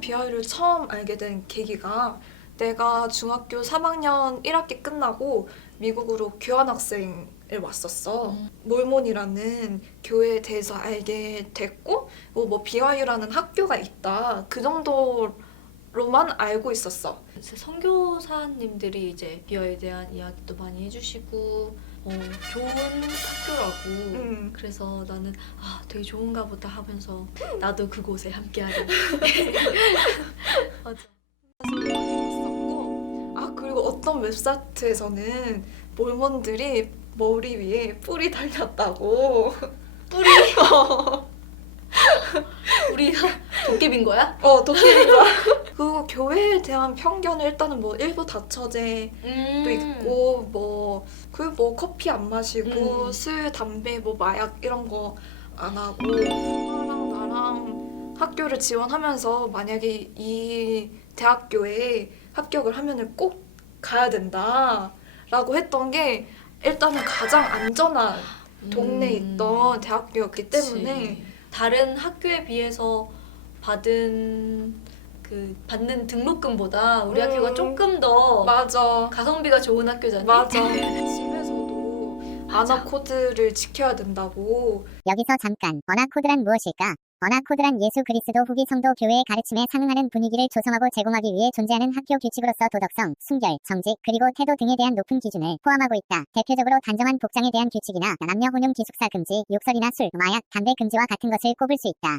BI를 처음 알게 된 계기가 내가 중학교 3학년 1학기 끝나고 미국으로 교환학생을 왔었어. 음. 몰몬이라는 교회에 대해서 알게 됐고 뭐, 뭐 BYU라는 학교가 있다. 그 정도로만 알고 있었어. 선교사님들이 이제 비어에 대한 이야기도 많이 해주시고 어, 좋은 학교라고. 음. 그래서 나는 아 되게 좋은가 보다 하면서 나도 그곳에 함께하려 맞아. 있었고 아 그리고 어떤 웹사이트에서는 몰몬들이 머리 위에 뿔이 달렸다고. 뿌리 우리 도깨비인 거야? 어 도끼가 그리고 교회에 대한 편견은 일단은 뭐 일부 다처제도 음. 있고 뭐 그리고 뭐 커피 안 마시고 음. 술 담배 뭐 마약 이런 거 안 하고 나랑 나랑 학교를 지원하면서 만약에 이 대학교에 합격을 하면은 꼭 가야 된다라고 했던 게 일단은 가장 안전한 동네에 음. 있던 대학교였기 때문에 그치. 다른 학교에 비해서 받은 그 받는 등록금보다 우리 음. 학교가 조금 더 맞아 가성비가 좋은 학교잖아. 맞아 집에서도 맞아. 아나 코드를 지켜야 된다고 여기서 잠깐 언어 코드란 무엇일까? 언어 코드란 예수 그리스도 후기 성도 교회의 가르침에 상응하는 분위기를 조성하고 제공하기 위해 존재하는 학교 규칙으로서 도덕성, 순결, 정직, 그리고 태도 등에 대한 높은 기준을 포함하고 있다. 대표적으로 단정한 복장에 대한 규칙이나 남녀 혼용 기숙사 금지, 욕설이나 술, 마약, 담배 금지와 같은 것을 꼽을 수 있다.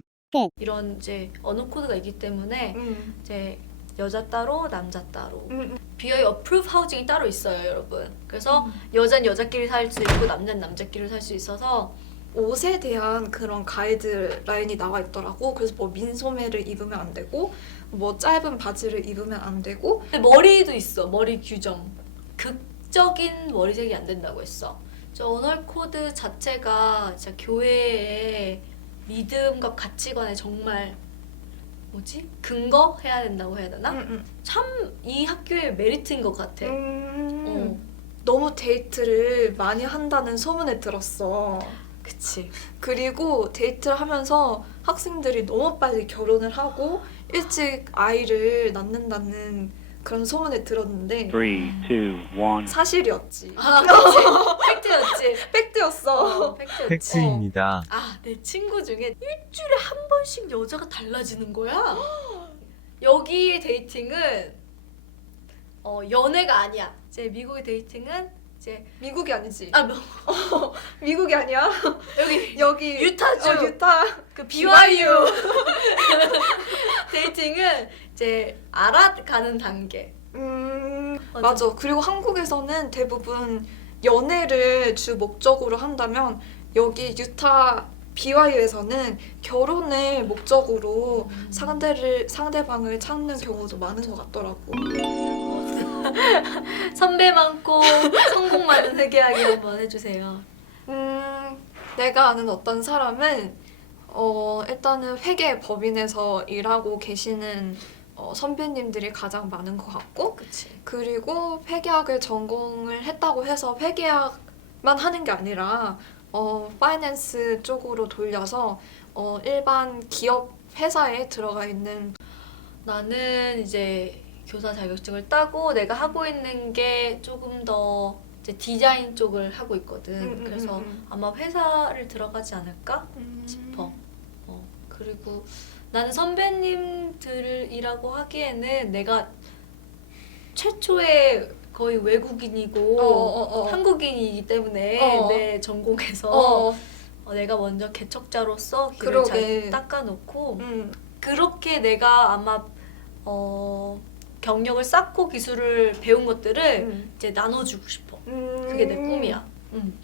이런 이제 언어 코드가 있기 때문에 음. 이제 여자 따로 남자 따로 음, 비어의 어프루브 하우징이 따로 있어요, 여러분. 그래서 여자는 여자끼리 살 수 있고 남자는 남자끼리 살 수 있어서 옷에 대한 그런 가이드라인이 나와 있더라고 그래서 뭐 민소매를 입으면 안 되고 뭐 짧은 바지를 입으면 안 되고 근데 머리도 있어, 머리 규정. 극적인 머리색이 안 된다고 했어. 저 언어 코드 자체가 진짜 교회의 믿음과 가치관에 정말 뭐지 근거 해야 된다고 해야 되나? 음, 참이 학교의 메리트인 것 같아. 음. 어, 너무 데이트를 많이 한다는 소문을 들었어 그치. 그리고 데이트를 하면서 학생들이 너무 빨리 결혼을 하고 일찍 아이를 낳는다는 그런 소문을 들었는데 Three, two, one. 사실이었지. 아, 그치. 팩트였지. 팩트였어. 어, 팩트였지. 팩트입니다. 아, 내 친구 중에 일주일에 한 번씩 여자가 달라지는 거야. 여기의 데이팅은 어, 연애가 아니야. 이제 미국의 데이팅은 이제 미국이 아니지. 아, 뭐, 미국이 아니야. 여기 여기 유타주. 어, 유타. 그 BYU 데이팅은 이제 알아가는 단계. 음 맞아. 맞아. 그리고 한국에서는 대부분 연애를 주 목적으로 한다면 여기 유타 BYU에서는 결혼을 목적으로 음. 상대를 상대방을 찾는 경우도 많은 것 같더라고. 선배 많고 성공 많은 회계하기 한번 해주세요. 음, 내가 아는 어떤 사람은 어, 일단은 회계 법인에서 일하고 계시는 어, 선배님들이 가장 많은 것 같고 그치. 그리고 회계학을 전공을 했다고 해서 회계학만 하는 게 아니라 어, 파이낸스 쪽으로 돌려서 어, 일반 기업 회사에 들어가 있는 나는 이제 교사 자격증을 따고 내가 하고 있는 게 조금 더 이제 디자인 쪽을 하고 있거든. 음, 음, 그래서 음, 음. 아마 회사를 들어가지 않을까 싶어. 어, 그리고 나는 선배님들이라고 하기에는 내가 최초의 거의 외국인이고 어, 어, 어. 한국인이기 때문에 어. 내 전공에서 어, 어, 내가 먼저 개척자로서 길을 그러게. 잘 닦아놓고 음, 그렇게 내가 아마 어, 경력을 쌓고 기술을 배운 것들을 음. 이제 나눠주고 싶어. 음. 그게 내 꿈이야. 음.